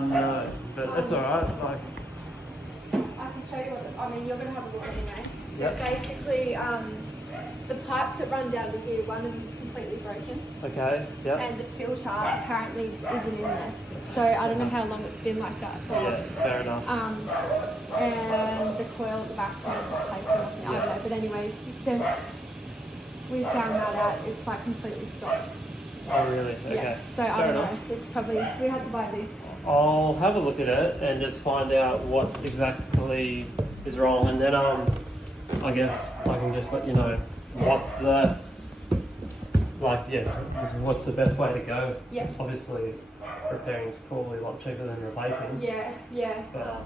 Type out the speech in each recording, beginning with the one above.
No, but it's alright. Like, I can show you what, I mean, you're going to have a look anyway. Yep. But basically, the pipes that run down to here, one of them is completely broken. okay, yeah. And the filter apparently isn't in there. So I don't know how long it's been like that for. Yeah, fair enough. And the coil at the back needs replacing. I don't know. But anyway, since we found that out, it's like completely stopped. Oh, really? Okay. Yeah. So I don't know. It's probably, we had to buy this. I'll have a look at it and just find out what exactly is wrong, and then I guess I can just let you know what's the what's the best way to go. Yeah. Obviously, repairing is probably a lot cheaper than replacing. Yeah, yeah. But,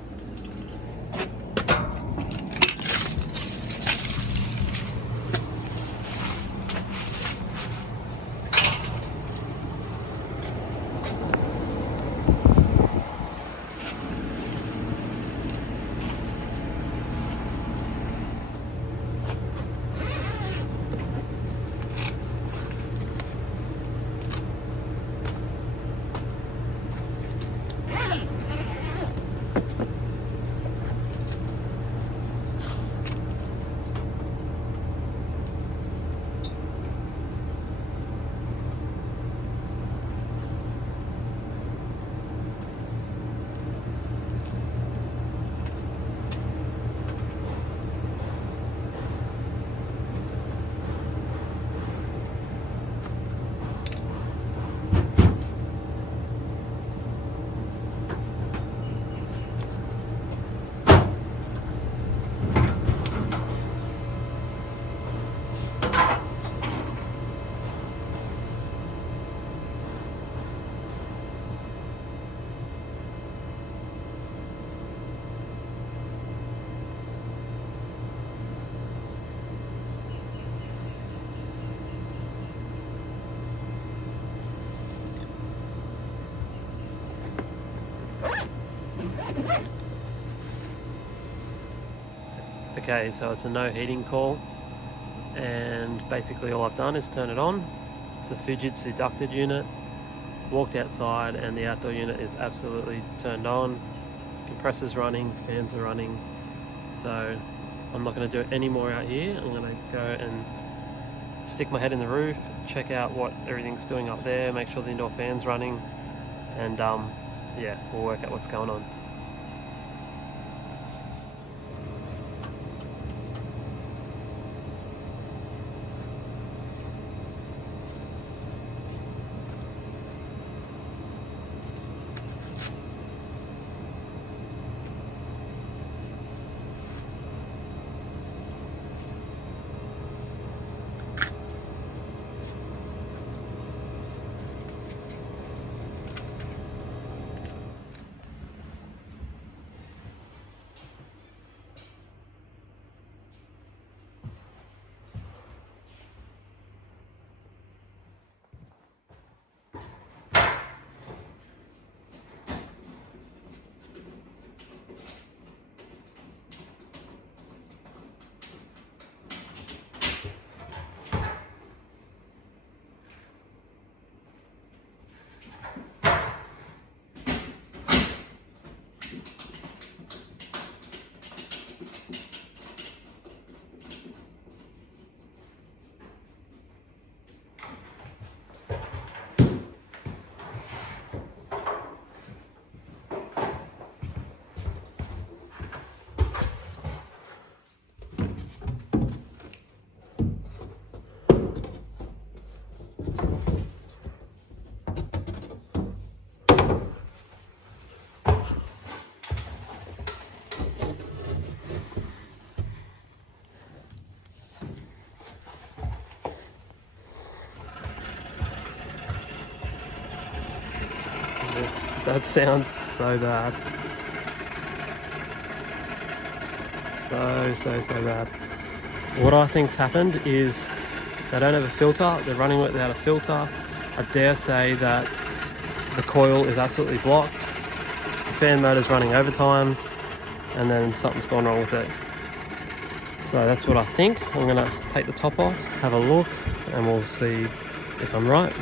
okay, so it's a no heating call, and basically all I've done is turn it on. It's a Fujitsu ducted unit. Walked outside and the outdoor unit is absolutely turned on. Compressor's running, fans are running. So I'm not going to do any more out here. I'm going to go and stick my head in the roof, check out what everything's doing up there, make sure the indoor fan's running, and yeah, we'll work out what's going on. That sounds so bad. So bad. What I think's happened is they don't have a filter, they're running without a filter. I dare say that the coil is absolutely blocked, the fan motor's running overtime, and then something's gone wrong with it. So that's what I think. I'm gonna take the top off, have a look, and we'll see if I'm right.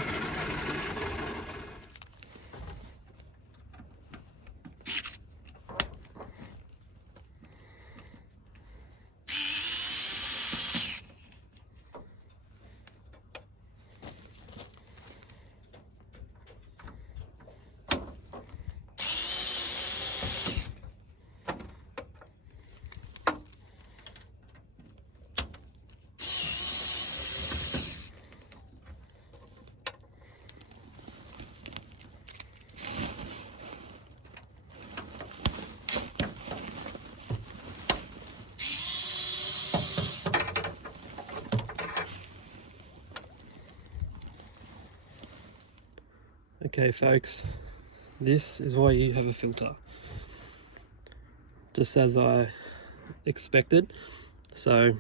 Okay folks, this is why you have a filter. Just as I expected. So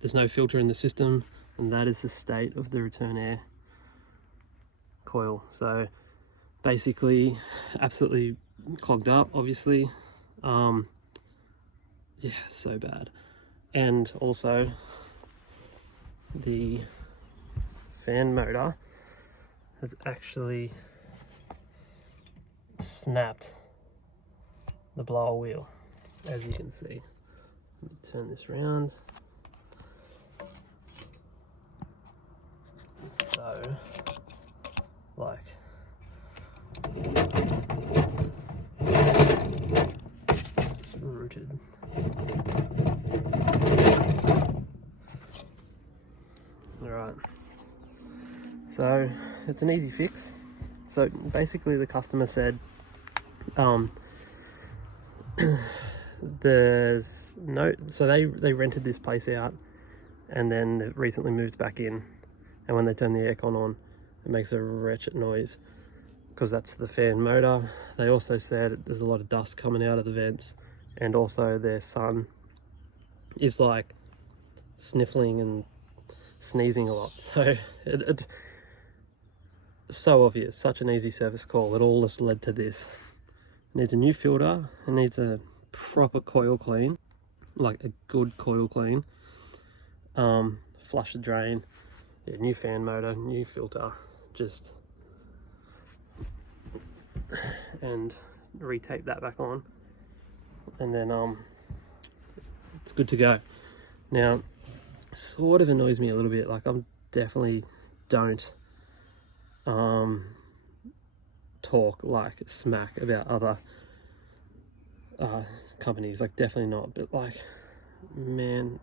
there's no filter in the system, and that is the state of the return air coil. So basically absolutely clogged up, obviously. Yeah, so bad. And also the fan motor has actually snapped the blower wheel, as you can see. Let me turn this around. So, like, it's just rooted. Alright, so it's an easy fix. So basically the customer said there's no, so they rented this place out and then they've recently moved back in, and when they turn the aircon on it makes a wretched noise because that's the fan motor. They also said there's a lot of dust coming out of the vents, and also their son is like sniffling and sneezing a lot. So it's so obvious, such an easy service call. It all just led to this. It needs a new filter, it needs a proper coil clean, like a good coil clean, flush the drain, yeah, new fan motor, new filter, just, and retape that back on, and then it's good to go. Now, sort of annoys me a little bit, like I'm definitely don't talk like smack about other companies, like definitely not, but like, man,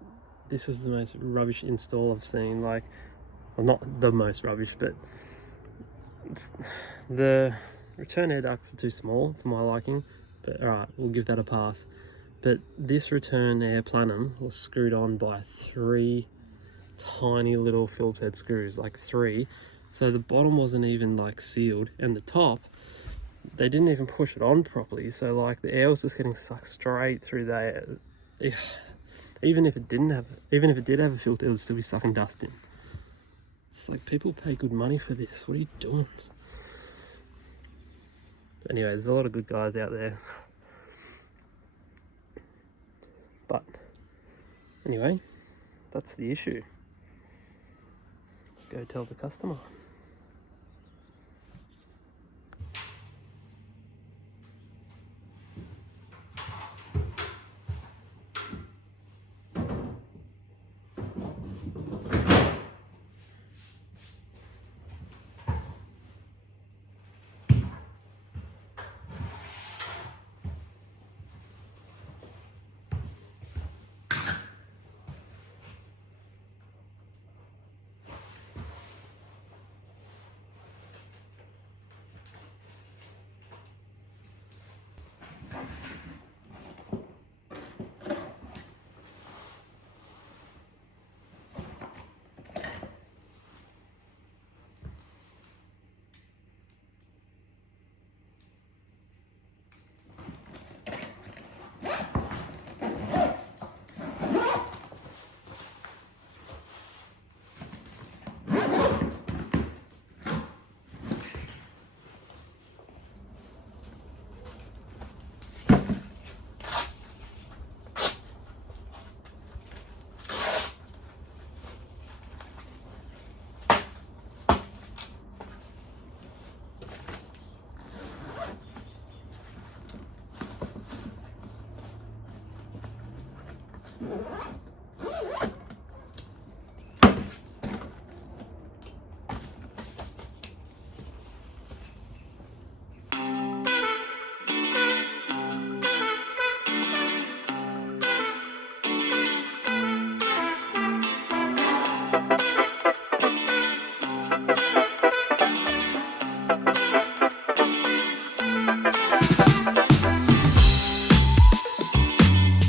this is the most rubbish install I've seen. Like, well, not the most rubbish, but the return air ducts are too small for my liking, but alright, we'll give that a pass. But this return air plenum was screwed on by 3 tiny little Phillips head screws, like 3. So the bottom wasn't even like sealed, and the top, they didn't even push it on properly. So like the air was just getting sucked straight through there. Even if it did have a filter, it would still be sucking dust in. It's like, people pay good money for this. What are you doing? But anyway, there's a lot of good guys out there. But anyway, that's the issue. Go tell the customer.